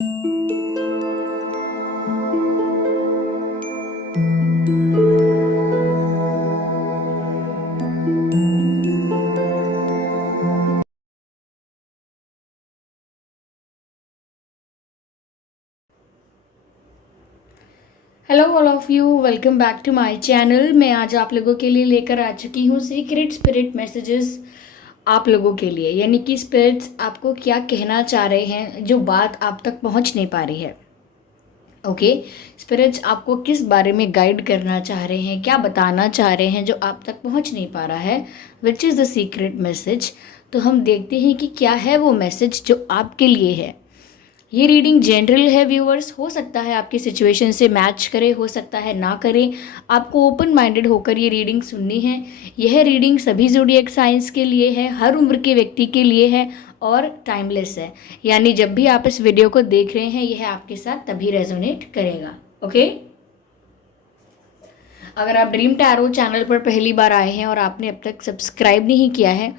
Hello all of you, welcome back to my channel. मैं आज आप लोगों के लिए लेकर आ चुकी हूँ सीक्रेट स्पिरिट मैसेजेस आप लोगों के लिए, यानी कि स्पिरिट्स आपको क्या कहना चाह रहे हैं जो बात आप तक पहुँच नहीं पा रही है। ओके, स्पिरिट्स आपको किस बारे में गाइड करना चाह रहे हैं, क्या बताना चाह रहे हैं जो आप तक पहुँच नहीं पा रहा है, which is the secret message. तो हम देखते हैं कि क्या है वो मैसेज जो आपके लिए है। ये रीडिंग जनरल है व्यूअर्स, हो सकता है आपकी सिचुएशन से मैच करे, हो सकता है ना करे। आपको ओपन माइंडेड होकर ये रीडिंग सुननी है। यह रीडिंग सभी ज़ोडिएक साइंस के लिए है, हर उम्र के व्यक्ति के लिए है और टाइमलेस है। यानी जब भी आप इस वीडियो को देख रहे हैं यह आपके साथ तभी रेजोनेट करेगा। ओके, अगर आप ड्रीम टैरो चैनल पर पहली बार आए हैं और आपने अब तक सब्सक्राइब नहीं किया है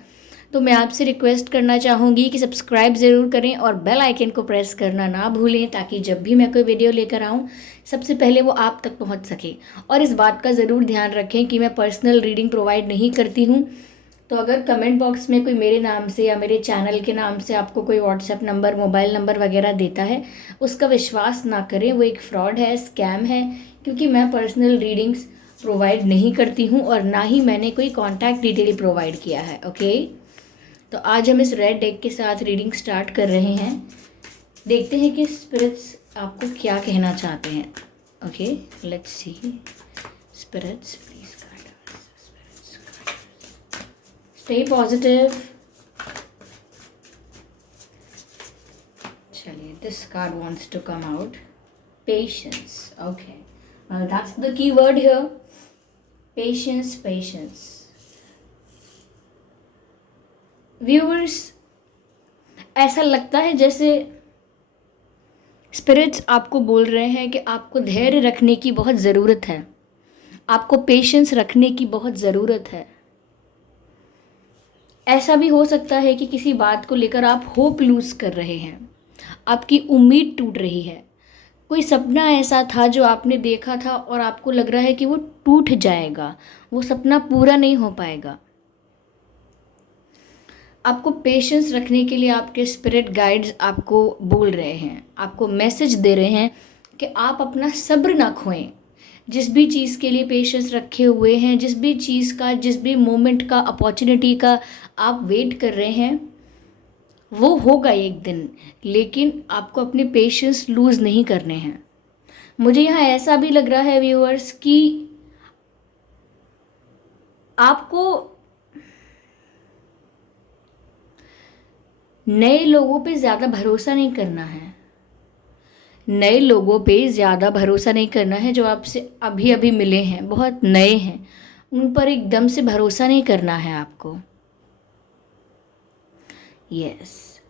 तो मैं आपसे रिक्वेस्ट करना चाहूँगी कि सब्सक्राइब ज़रूर करें और बेल आइकन को प्रेस करना ना भूलें, ताकि जब भी मैं कोई वीडियो लेकर आऊँ सबसे पहले वो आप तक पहुँच सके। और इस बात का ज़रूर ध्यान रखें कि मैं पर्सनल रीडिंग प्रोवाइड नहीं करती हूँ। तो अगर कमेंट बॉक्स में कोई मेरे नाम से या मेरे चैनल के नाम से आपको कोई व्हाट्सएप नंबर, मोबाइल नंबर वगैरह देता है, उसका विश्वास ना करें, वो एक फ्रॉड है, स्कैम है। क्योंकि मैं पर्सनल रीडिंग्स प्रोवाइड नहीं करती हूँ और ना ही मैंने कोई कॉन्टैक्ट डिटेल प्रोवाइड किया है। ओके, तो आज हम इस रेड डेक के साथ रीडिंग स्टार्ट कर रहे हैं। देखते हैं कि स्पिरिट्स आपको क्या कहना चाहते हैं। Okay, let's see. Spirits please guide us, stay positive. चलिए, this card wants to come out, patience. Okay, that's the key word here, patience, patience. Viewers, ऐसा लगता है जैसे स्पिरिट्स आपको बोल रहे हैं कि आपको धैर्य रखने की बहुत ज़रूरत है, आपको पेशेंस रखने की बहुत ज़रूरत है। ऐसा भी हो सकता है कि किसी बात को लेकर आप होप लूज़ कर रहे हैं, आपकी उम्मीद टूट रही है। कोई सपना ऐसा था जो आपने देखा था और आपको लग रहा है कि वो टूट जाएगा, वो सपना पूरा नहीं हो पाएगा। आपको पेशेंस रखने के लिए आपके स्पिरिट गाइड्स आपको बोल रहे हैं, आपको मैसेज दे रहे हैं कि आप अपना सब्र ना खोएं। जिस भी चीज़ के लिए पेशेंस रखे हुए हैं, जिस भी चीज़ का, जिस भी मोमेंट का, अपॉर्चुनिटी का आप वेट कर रहे हैं, वो होगा एक दिन। लेकिन आपको अपने पेशेंस लूज़ नहीं करने हैं। मुझे यहाँ ऐसा भी लग रहा है व्यूअर्स कि आपको नए लोगों पे ज़्यादा भरोसा नहीं करना है। नए लोगों पे ज़्यादा भरोसा नहीं करना है, जो आपसे अभी अभी मिले हैं, बहुत नए हैं, उन पर एकदम से भरोसा नहीं करना है आपको। Yes,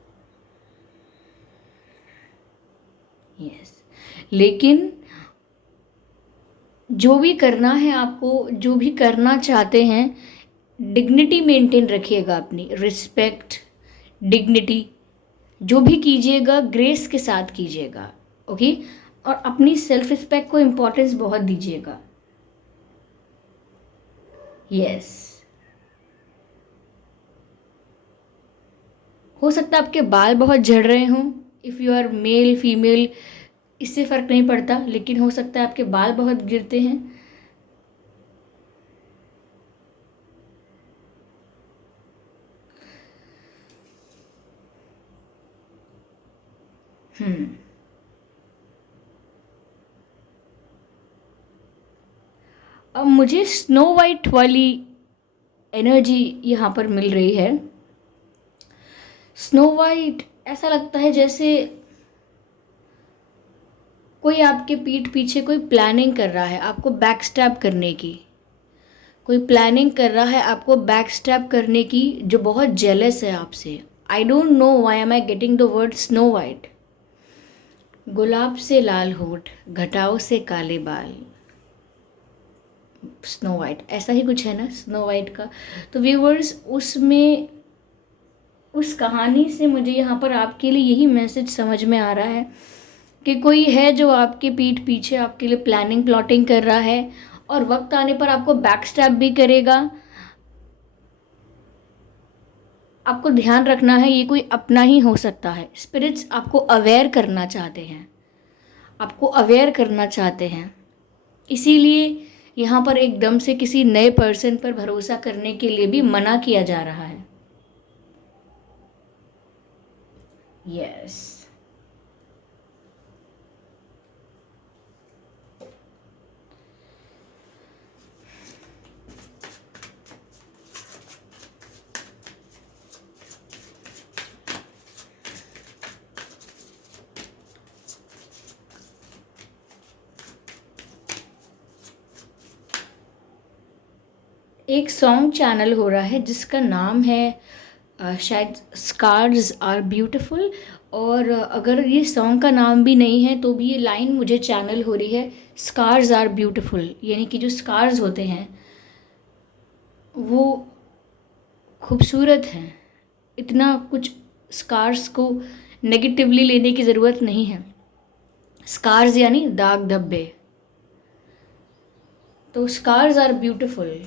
yes. लेकिन जो भी करना है आपको, जो भी करना चाहते हैं, डिग्निटी मेंटेन रखिएगा, अपनी रिस्पेक्ट, डिग्निटी, जो भी कीजिएगा ग्रेस के साथ कीजिएगा। ओके, और अपनी सेल्फ रिस्पेक्ट को इम्पोर्टेंस बहुत दीजिएगा। यस, हो सकता है आपके बाल बहुत झड़ रहे हों। If you are male female इससे फ़र्क नहीं पड़ता, लेकिन हो सकता है आपके बाल बहुत गिरते हैं। अब मुझे स्नो वाइट वाली एनर्जी यहाँ पर मिल रही है। स्नो वाइट, ऐसा लगता है जैसे कोई आपके पीठ पीछे कोई प्लानिंग कर रहा है आपको बैक स्टैब करने की। कोई प्लानिंग कर रहा है आपको बैक स्टैब करने की, जो बहुत जेलस है आपसे। I don't know why am I getting the word snow white. गुलाब से लाल होठ, घटाओ से काले बाल, स्नो वाइट, ऐसा ही कुछ है ना स्नो वाइट का। तो व्यूवर्स, उसमें, उस कहानी से मुझे यहाँ पर आपके लिए यही मैसेज समझ में आ रहा है कि कोई है जो आपके पीठ पीछे आपके लिए प्लानिंग प्लॉटिंग कर रहा है और वक्त आने पर आपको बैक स्टैप भी करेगा। आपको ध्यान रखना है ये कोई अपना ही हो सकता है। स्पिरिट्स आपको अवेयर करना चाहते हैं, आपको अवेयर करना चाहते हैं। इसीलिए यहाँ पर एकदम से किसी नए पर्सन पर भरोसा करने के लिए भी मना किया जा रहा है। यस, एक सॉन्ग चैनल हो रहा है जिसका नाम है शायद स्कार्स आर ब्यूटिफुल। और अगर ये सॉन्ग का नाम भी नहीं है तो भी ये लाइन मुझे चैनल हो रही है, स्कार्स आर ब्यूटिफुल। यानी कि जो स्कार्स होते हैं वो खूबसूरत हैं। इतना कुछ स्कार्स को नेगेटिवली लेने की ज़रूरत नहीं है। स्कार्स यानी दाग धब्बे, तो स्कार्स आर ब्यूटिफुल।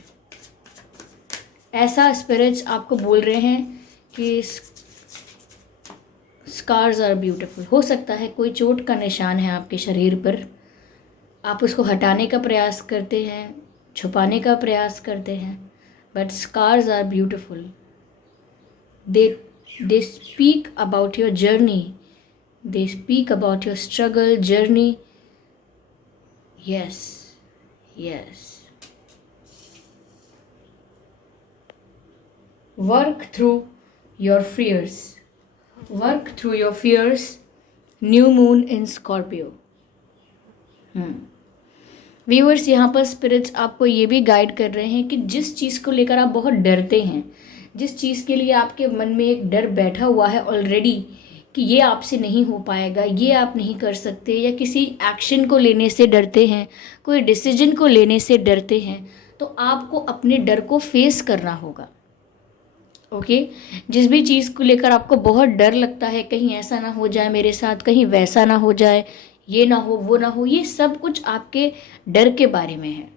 ऐसा स्पिरिट्स आपको बोल रहे हैं कि स्कार्स आर ब्यूटिफुल। हो सकता है कोई चोट का निशान है आपके शरीर पर, आप उसको हटाने का प्रयास करते हैं, छुपाने का प्रयास करते हैं, but scars are beautiful. They speak about your journey, they speak about your struggle journey. Yes, yes. Work through your fears. Work through your fears. New moon in Scorpio. Viewers, यहाँ पर स्पिरिट्स आपको ये भी guide कर रहे हैं कि जिस चीज़ को लेकर आप बहुत डरते हैं, जिस चीज़ के लिए आपके मन में एक डर बैठा हुआ है ऑलरेडी कि ये आपसे नहीं हो पाएगा, ये आप नहीं कर सकते, या किसी एक्शन को लेने से डरते हैं, कोई डिसीजन को लेने से डरते हैं, तो आपको अपने डर को फेस करना होगा। ओके, जिस भी चीज़ को लेकर आपको बहुत डर लगता है, कहीं ऐसा ना हो जाए मेरे साथ, कहीं वैसा ना हो जाए, ये ना हो वो ना हो, ये सब कुछ आपके डर के बारे में है।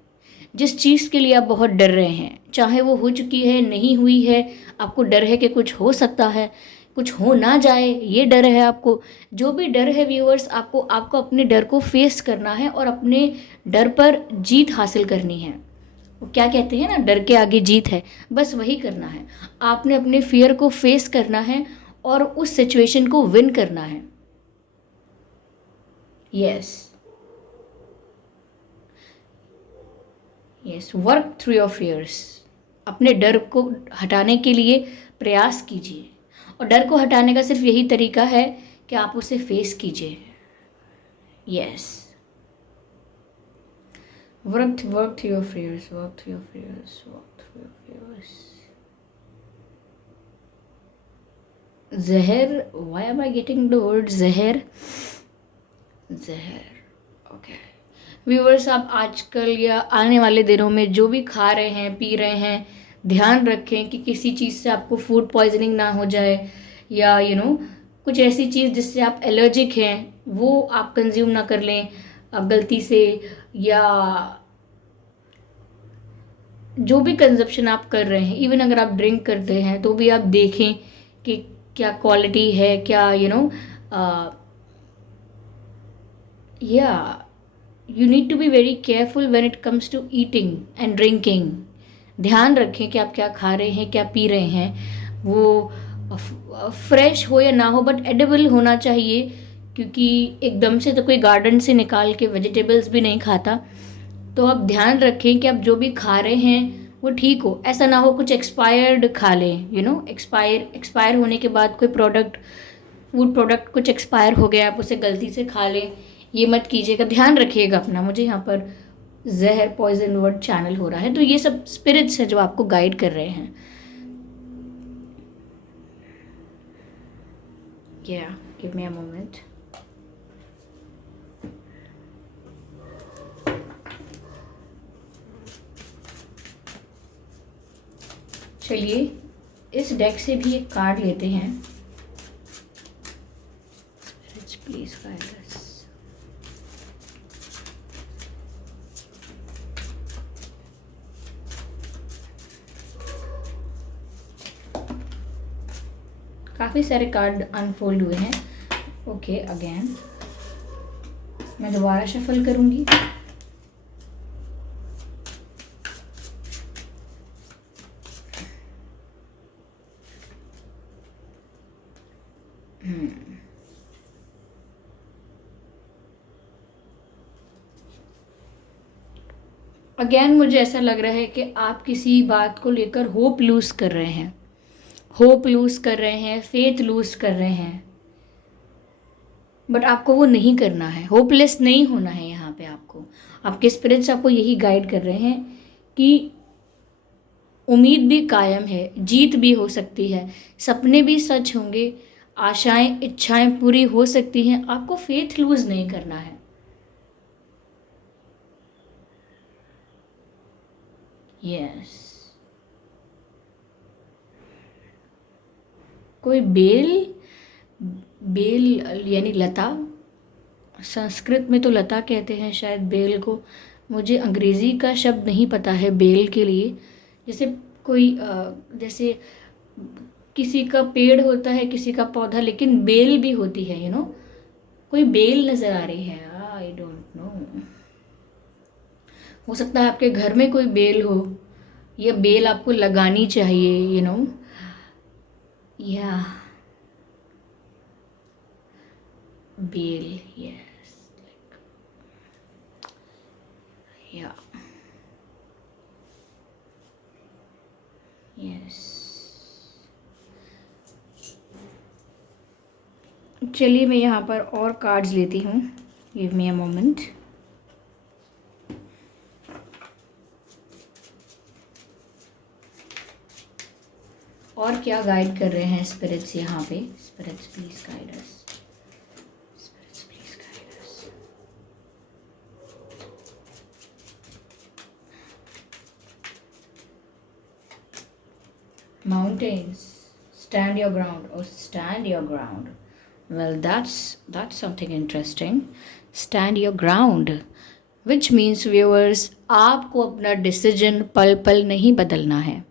जिस चीज़ के लिए आप बहुत डर रहे हैं, चाहे वो हो चुकी है, नहीं हुई है, आपको डर है कि कुछ हो सकता है, कुछ हो ना जाए, ये डर है आपको। जो भी डर है व्यूअर्स, आपको अपने डर को फेस करना है और अपने डर पर जीत हासिल करनी है। वो क्या कहते हैं ना, डर के आगे जीत है, बस वही करना है। आपने अपने फियर को फेस करना है और उस सिचुएशन को विन करना है। Yes, yes, work through your fears. अपने डर को हटाने के लिए प्रयास कीजिए, और डर को हटाने का सिर्फ यही तरीका है कि आप उसे फेस कीजिए। Yes, work through your fears, work through your fears, work through your fears. Zahir, why am I getting the word Zahir? Zahir, okay. Viewers, आप आजकल या आने वाले दिनों में जो भी खा रहे हैं, पी रहे हैं, ध्यान रखें कि किसी चीज़ से आपको फूड पॉइजनिंग ना हो जाए, या कुछ ऐसी चीज़ जिससे आप एलर्जिक हैं वो आप कंज्यूम ना कर लें गलती से, या जो भी कंजप्शन आप कर रहे हैं, इवन अगर आप ड्रिंक करते हैं तो भी आप देखें कि क्या क्वालिटी है, क्या you need to be very careful when it comes to eating and drinking. ध्यान रखें कि आप क्या खा रहे हैं, क्या पी रहे हैं, वो फ्रेश हो या ना हो, बट एडिबल होना चाहिए, क्योंकि एकदम से तो कोई गार्डन से निकाल के वेजिटेबल्स भी नहीं खाता। तो आप ध्यान रखें कि आप जो भी खा रहे हैं वो ठीक हो। ऐसा ना हो कुछ एक्सपायर्ड खा लें, एक्सपायर होने के बाद कोई फूड प्रोडक्ट कुछ एक्सपायर हो गया, आप उसे गलती से खा लें, ये मत कीजिएगा। ध्यान रखिएगा अपना। मुझे यहाँ पर जहर पॉइजन वर्ड चैनल हो रहा है, तो ये सब स्पिरिट्स है जो आपको गाइड कर रहे हैं। Give me a moment. चलिए इस डेक से भी एक कार्ड लेते हैं। प्लीज गाइड अस। काफ़ी सारे कार्ड अनफोल्ड हुए हैं। ओके, अगेन मैं दोबारा शफल करूँगी। अगेन मुझे ऐसा लग रहा है कि आप किसी बात को लेकर होप लूज़ कर रहे हैं, होप लूज़ कर रहे हैं, फेथ लूज़ कर रहे हैं, बट आपको वो नहीं करना है, होपलेस नहीं होना है। यहाँ पे आपको आपके स्पिरिट्स आपको यही गाइड कर रहे हैं कि उम्मीद भी कायम है, जीत भी हो सकती है, सपने भी सच होंगे, आशाएं इच्छाएं पूरी हो सकती हैं। आपको फेथ लूज़ नहीं करना है। यस, कोई बेल, बेल यानी लता, संस्कृत में तो लता कहते हैं शायद बेल को, मुझे अंग्रेज़ी का शब्द नहीं पता है बेल के लिए। जैसे कोई जैसे किसी का पेड़ होता है, किसी का पौधा, लेकिन बेल भी होती है, कोई बेल नज़र आ रही है, आई डोंट नो। हो सकता है आपके घर में कोई बेल हो, या बेल आपको लगानी चाहिए, या बेल, यस, या यस। चलिए मैं यहाँ पर और कार्ड्स लेती हूँ, गिव मी अ मोमेंट। और क्या गाइड कर रहे हैं स्पिरिट्स यहाँ पे? Spirits please guide us, spirits please guide us. Mountains, stand your ground, or stand your ground. Well, that's something interesting. Stand your ground, which means viewers, आपको अपना decision पल पल नहीं बदलना है।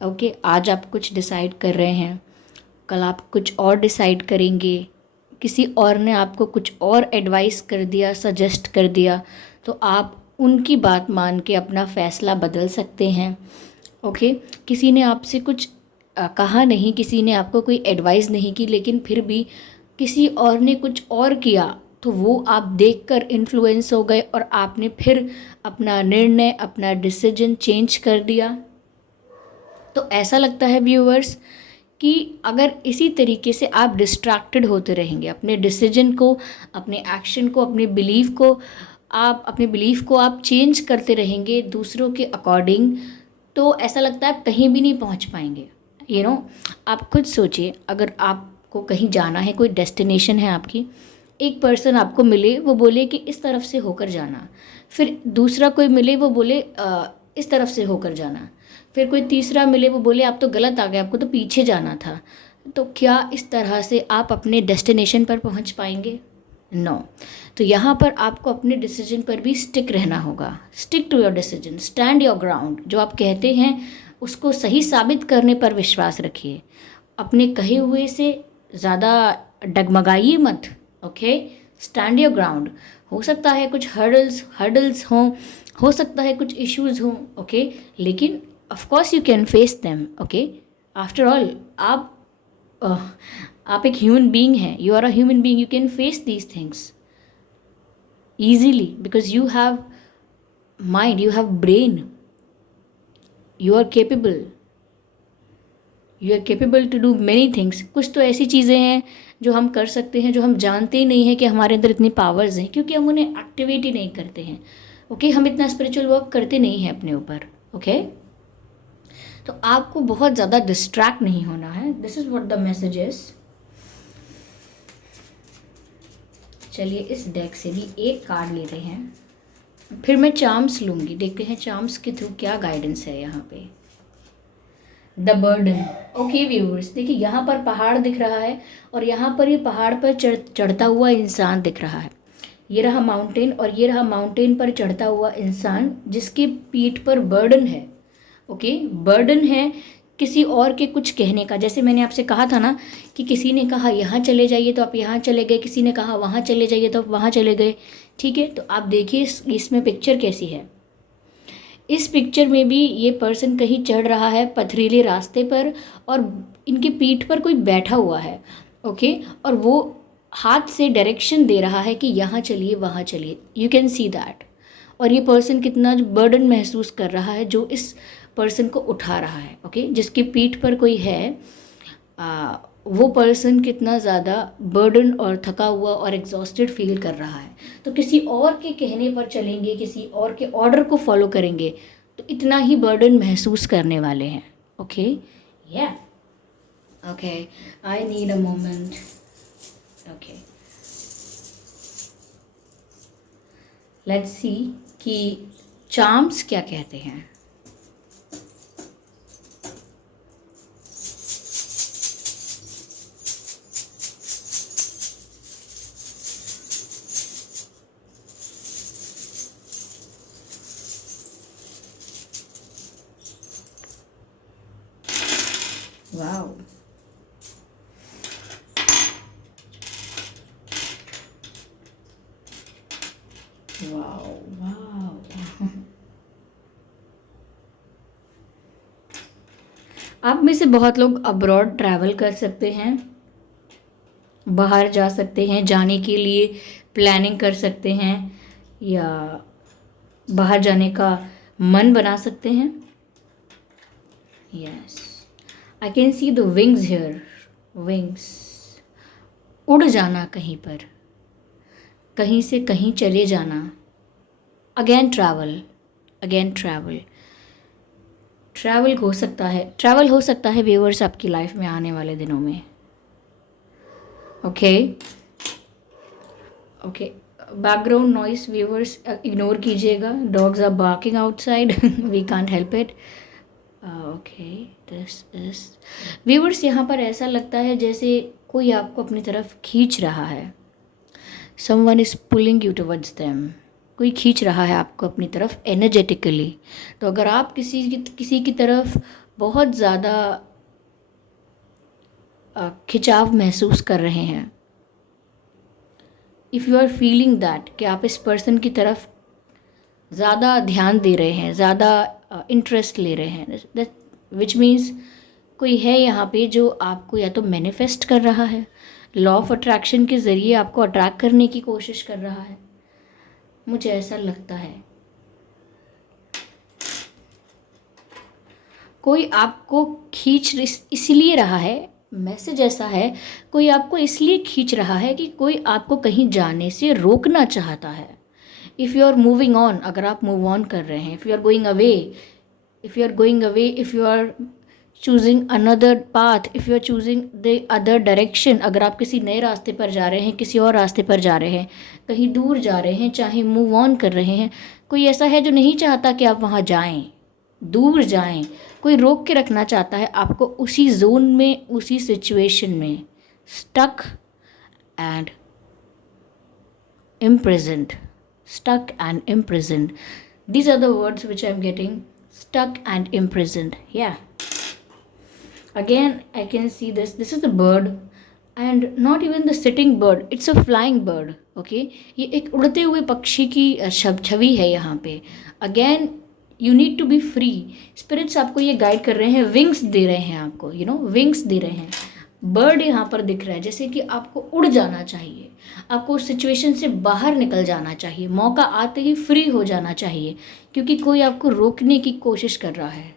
ओके, आज आप कुछ डिसाइड कर रहे हैं, कल आप कुछ और डिसाइड करेंगे, किसी और ने आपको कुछ और एडवाइस कर दिया, सजेस्ट कर दिया, तो आप उनकी बात मान के अपना फ़ैसला बदल सकते हैं। ओके, किसी ने आपसे कुछ कहा नहीं, किसी ने आपको कोई एडवाइस नहीं की, लेकिन फिर भी किसी और ने कुछ और किया, तो वो आप देखकर इन्फ्लुएंस हो गए और आपने फिर अपना निर्णय, अपना डिसीजन चेंज कर दिया। तो ऐसा लगता है व्यूअर्स कि अगर इसी तरीके से आप डिस्ट्रैक्टेड होते रहेंगे, अपने डिसीजन को, अपने एक्शन को, अपने बिलीफ को आप चेंज करते रहेंगे दूसरों के अकॉर्डिंग, तो ऐसा लगता है आप कहीं भी नहीं पहुंच पाएंगे। आप खुद सोचिए, अगर आपको कहीं जाना है, कोई डेस्टिनेशन है आपकी, एक पर्सन आपको मिले, वो बोले कि इस तरफ से होकर जाना, फिर दूसरा कोई मिले, वो बोले इस तरफ से होकर जाना, फिर कोई तीसरा मिले, वो बोले आप तो गलत आ गए, आपको तो पीछे जाना था। तो क्या इस तरह से आप अपने डेस्टिनेशन पर पहुंच पाएंगे? नो। तो यहाँ पर आपको अपने डिसीजन पर भी स्टिक रहना होगा। Stick to your decision, stand your ground. जो आप कहते हैं उसको सही साबित करने पर विश्वास रखिए। अपने कहे हुए से ज़्यादा डगमगाइए मत। Okay, stand your ground. हो सकता है कुछ हर्डल्स हों, हो सकता है कुछ इश्यूज़ हों, ओके, लेकिन of course you can face them. Okay, after all आप एक ह्यूमन बीइंग हैं, you are a human being, you can face these things easily because you have mind, you have brain, you are capable to do many things। कुछ तो ऐसी चीज़ें हैं जो हम कर सकते हैं, जो हम जानते ही नहीं हैं कि हमारे अंदर इतनी पावर्स हैं, क्योंकि हम उन्हें एक्टिवेट ही नहीं करते हैं। ओके, हम इतना स्पिरिचुअल वर्क करते नहीं हैं अपने ऊपर। ओके, तो आपको बहुत ज़्यादा डिस्ट्रैक्ट नहीं होना है। This is what the message is. चलिए इस डेक से भी एक कार्ड लेते हैं, फिर मैं चार्म्स लूँगी, देखते हैं चार्म्स के थ्रू क्या गाइडेंस है यहाँ पे। The burden. ओके व्यूअर्स, देखिए यहाँ पर पहाड़ दिख रहा है और यहाँ पर ये पहाड़ पर चढ़ता हुआ इंसान दिख रहा है। ये रहा माउंटेन और ये रहा माउंटेन पर चढ़ता हुआ इंसान जिसकी पीठ पर बर्डन है। ओके, बर्डन है किसी और के कुछ कहने का। जैसे मैंने आपसे कहा था ना कि किसी ने कहा यहाँ चले जाइए तो आप यहाँ चले गए, किसी ने कहा वहाँ चले जाइए तो आप वहाँ चले गए। ठीक है, तो आप देखिए इसमें पिक्चर कैसी है। इस पिक्चर में भी ये पर्सन कहीं चढ़ रहा है पथरीले रास्ते पर, और इनकी पीठ पर कोई बैठा हुआ है। ओके, और वो हाथ से डायरेक्शन दे रहा है कि यहाँ चलिए वहाँ चलिए। You can see that. और ये पर्सन कितना बर्डन महसूस कर रहा है जो इस पर्सन को उठा रहा है। ओके, जिसकी पीठ पर कोई है, वो पर्सन कितना ज़्यादा बर्डन और थका हुआ और एग्जॉस्टेड फील कर रहा है। तो किसी और के कहने पर चलेंगे, किसी और के ऑर्डर को फॉलो करेंगे तो इतना ही बर्डन महसूस करने वाले हैं। ओके, या okay, I need a moment. Okay, let's सी कि चार्म्स क्या कहते हैं। Wow, wow, wow. आप में से बहुत लोग अब्रॉड ट्रैवल कर सकते हैं, बाहर जा सकते हैं, जाने के लिए प्लानिंग कर सकते हैं, या बाहर जाने का मन बना सकते हैं। Yes, I can see the wings here. Wings, उड़ जाना कहीं पर, कहीं से कहीं चले जाना। Again travel, again travel. Travel हो सकता है, ट्रैवल हो सकता है व्यूअर्स आपकी लाइफ में आने वाले दिनों में। Okay, okay, background noise viewers ignore कीजिएगा। Dogs are barking outside, we can't help it. Okay, this is viewers, यहाँ पर ऐसा लगता है जैसे कोई आपको अपनी तरफ खींच रहा है। Someone is pulling you towards them. कोई खींच रहा है आपको अपनी तरफ एनर्जेटिकली। तो अगर आप किसी की तरफ बहुत ज़्यादा खिंचाव महसूस कर रहे हैं, if you are feeling that कि आप इस पर्सन की तरफ ज़्यादा ध्यान दे रहे हैं, ज़्यादा इंटरेस्ट ले रहे हैं, विच मीन्स कोई है यहाँ पे जो आपको या तो मैनिफेस्ट कर रहा है, लॉ ऑफ अट्रैक्शन के ज़रिए आपको अट्रैक्ट करने की कोशिश कर रहा है। मुझे ऐसा लगता है कोई आपको खींच इसलिए रहा है। मैसेज ऐसा है, कोई आपको इसलिए खींच रहा है कि कोई आपको कहीं जाने से रोकना चाहता है। If you are moving on, अगर आप मूव ऑन कर रहे हैं, if you are going away, if you are going away, if you are choosing another path, if you are choosing the other direction, अगर आप किसी नए रास्ते पर जा रहे हैं, किसी और रास्ते पर जा रहे हैं, कहीं दूर जा रहे हैं, चाहे मूव ऑन कर रहे हैं, कोई ऐसा है जो नहीं चाहता कि आप वहाँ जाएं, दूर जाएं। कोई रोक के रखना चाहता है आपको उसी जोन में, उसी सिचुएशन में, stuck and imprisoned, stuck and imprisoned. These are the words which I'm getting, stuck and imprisoned. Yeah, again I can see this is the bird, and not even the sitting bird, it's a flying bird. Okay, ये एक उड़ते हुए पक्षी की छवि है यहाँ पे। Again you need to be free. Spirits आपको ये गाइड कर रहे हैं, विंग्स दे रहे हैं आपको, यू नो, विंग्स दे रहे हैं। बर्ड यहाँ पर दिख रहा है, जैसे कि आपको उड़ जाना चाहिए, आपको उस सिचुएशन से बाहर निकल जाना चाहिए, मौका आते ही फ्री हो जाना चाहिए, क्योंकि कोई आपको रोकने की कोशिश कर रहा है।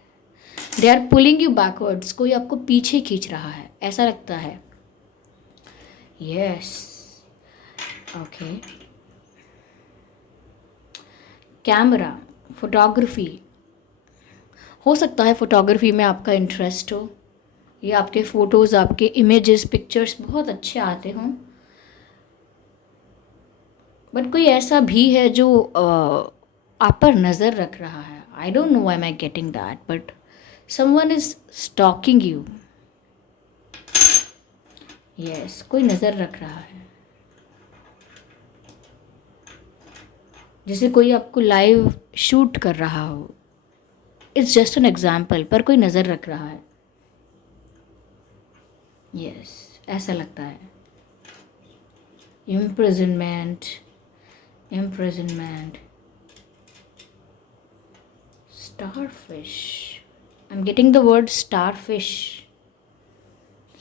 They are pulling you backwards, कोई आपको पीछे खींच रहा है, ऐसा लगता है। Yes, okay, camera, photography. हो सकता है फोटोग्राफी में आपका इंटरेस्ट हो, या आपके फ़ोटोज़, आपके इमेजेस, पिक्चर्स बहुत अच्छे आते हों। बट कोई ऐसा भी है जो आप पर नज़र रख रहा है। I don't know why I am getting that, but someone is stalking you. Yes, कोई नज़र रख रहा है, जैसे कोई आपको लाइव शूट कर रहा हो। इट्स जस्ट एन एग्जाम्पल, पर कोई नज़र रख रहा है। यस, ऐसा लगता है। Imprisonment, imprisonment, starfish, I am getting the word starfish,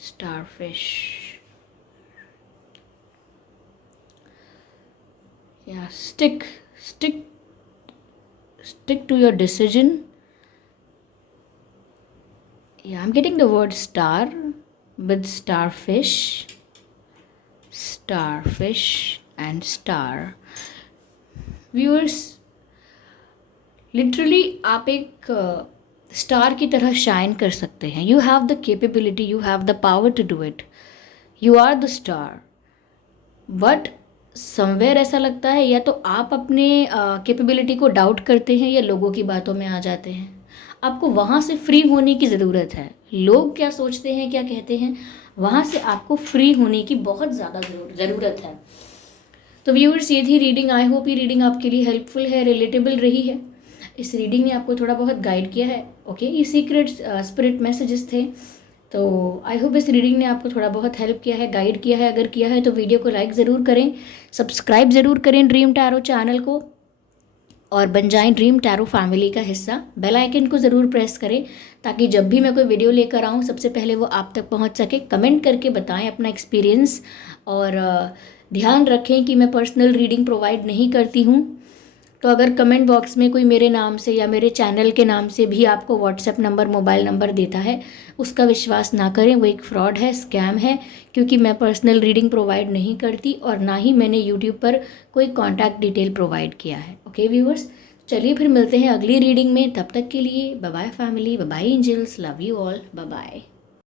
starfish. Yeah, stick to your decision. Yeah, I'm getting the word star with starfish, starfish and star. Viewers, literally आप एक स्टार की तरह शाइन कर सकते हैं। You have the capability, you have the power to do it, you are the star. But somewhere ऐसा लगता है या तो आप अपने कैपेबिलिटी को डाउट करते हैं या लोगों की बातों में आ जाते हैं। आपको वहाँ से फ्री होने की ज़रूरत है। लोग क्या सोचते हैं, क्या कहते हैं, वहाँ से आपको फ्री होने की बहुत ज़्यादा ज़रूरत है। तो व्यूअर्स, ये थी रीडिंग। आई होप ये रीडिंग आपके लिए हेल्पफुल है, रिलेटेबल रही है। इस रीडिंग ने आपको थोड़ा बहुत गाइड किया है। ओके, ये सीक्रेट स्पिरिट मैसेजेस थे। तो आई होप इस रीडिंग ने आपको थोड़ा बहुत हेल्प किया है, गाइड किया है। अगर किया है तो वीडियो को लाइक ज़रूर करें, सब्सक्राइब ज़रूर करें ड्रीम टैरो चैनल को, और बन जाएं ड्रीम टैरो फैमिली का हिस्सा। बेल आइकन को ज़रूर प्रेस करें ताकि जब भी मैं कोई वीडियो लेकर आऊँ सबसे पहले वो आप तक पहुँच सके। कमेंट करके बताएं अपना एक्सपीरियंस, और ध्यान रखें कि मैं पर्सनल रीडिंग प्रोवाइड नहीं करती हूँ। तो अगर कमेंट बॉक्स में कोई मेरे नाम से या मेरे चैनल के नाम से भी आपको व्हाट्सएप नंबर, मोबाइल नंबर देता है, उसका विश्वास ना करें, वो एक फ्रॉड है, स्कैम है। क्योंकि मैं पर्सनल रीडिंग प्रोवाइड नहीं करती और ना ही मैंने यूट्यूब पर कोई कॉन्टैक्ट डिटेल प्रोवाइड किया है। ओके व्यूअर्स, चलिए फिर मिलते हैं अगली रीडिंग में। तब तक के लिए bye bye family, bye bye angels, love you all, bye bye.